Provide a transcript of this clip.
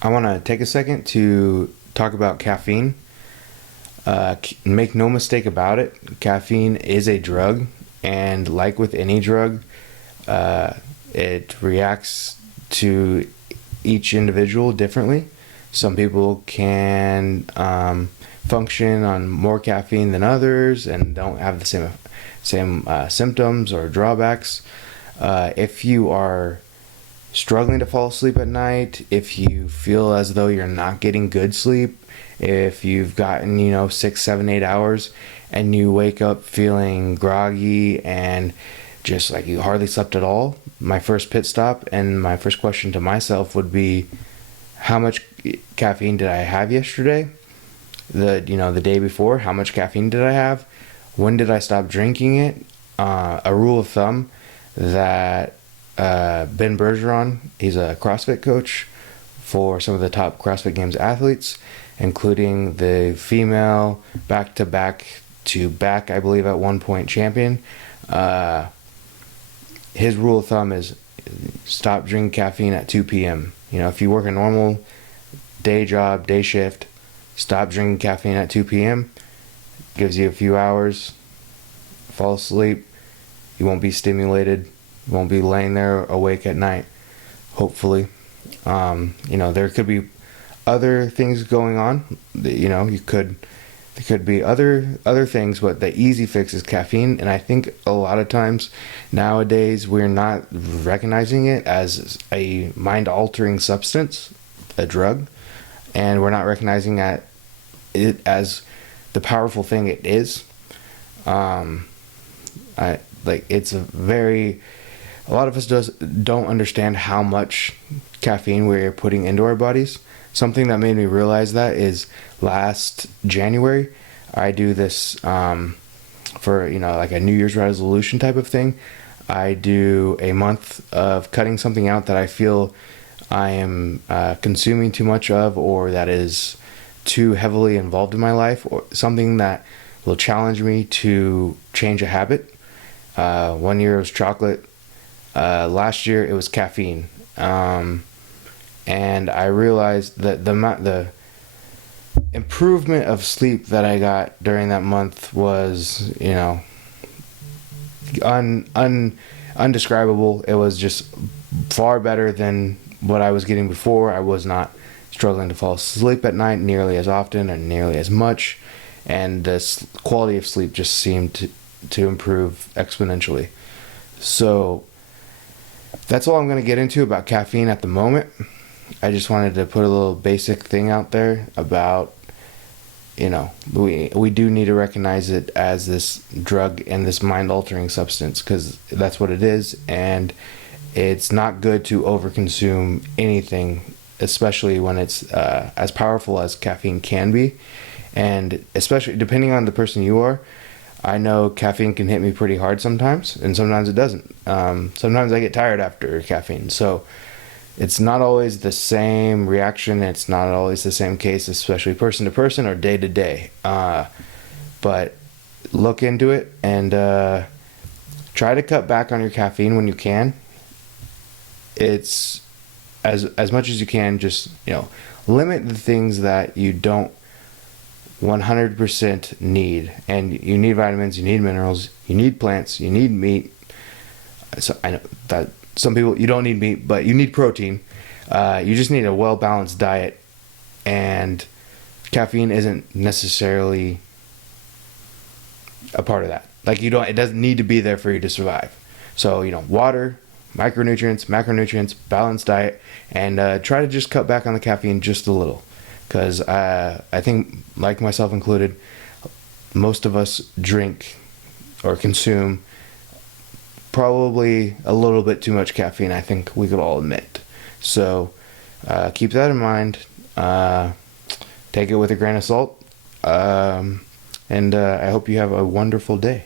I want to take a second to talk about caffeine. Make no mistake about it, caffeine is a drug, and like with any drug, uh, it reacts to each individual differently. Some people can function on more caffeine than others and don't have the same symptoms or drawbacks. If you are struggling to fall asleep at night, if you feel as though you're not getting good sleep, if you've gotten, 6, 7, 8 hours and you wake up feeling groggy and just like you hardly slept at all, my first pit stop and my first question to myself would be, how much caffeine did I have yesterday? The day before, how much caffeine did I have? When did I stop drinking it? A rule of thumb that Ben Bergeron, he's a CrossFit coach for some of the top CrossFit Games athletes, including the female back-to-back, I believe, at one point champion. His rule of thumb is stop drinking caffeine at 2 p.m. If you work a normal day job, day shift, stop drinking caffeine at 2 p.m. Gives you a few hours, fall asleep, you won't be stimulated, you won't be laying there awake at night, hopefully. There could be other things going on. There could be other things, but the easy fix is caffeine. And I think a lot of times nowadays we're not recognizing it as a mind-altering substance, a drug, and we're not recognizing it as the powerful thing it is. A lot of us don't understand how much caffeine we're putting into our bodies. Something that made me realize that is last January, I do this for like a New Year's resolution type of thing. I do a month of cutting something out that I feel I am consuming too much of, or that is too heavily involved in my life, or something that will challenge me to change a habit. 1 year it was chocolate. Last year it was caffeine. And I realized that the improvement of sleep that I got during that month was, undescribable. It was just far better than what I was getting before. I was not struggling to fall asleep at night nearly as often and nearly as much, and the quality of sleep just seemed to improve exponentially. So that's all I'm going to get into about caffeine at the moment. I just wanted to put a little basic thing out there about, we do need to recognize it as this drug and this mind-altering substance, because that's what it is, and it's not good to overconsume anything, especially when it's as powerful as caffeine can be. And especially depending on the person you are, I know caffeine can hit me pretty hard sometimes, and sometimes it doesn't. Sometimes I get tired after caffeine, so it's not always the same reaction. It's not always the same case, especially person to person or day to day. But look into it and try to cut back on your caffeine when you can. It's as much as you can. Just limit the things that you don't 100% need. And you need vitamins, you need minerals, you need plants, you need meat. So I know that some people, you don't need meat, but you need protein. You just need a well-balanced diet, and caffeine isn't necessarily a part of that. Like, it doesn't need to be there for you to survive. So, water, micronutrients, macronutrients, balanced diet, and try to just cut back on the caffeine just a little. Because I think, like myself included, most of us drink or consume probably a little bit too much caffeine, I think we could all admit. So keep that in mind. Take it with a grain of salt. And I hope you have a wonderful day.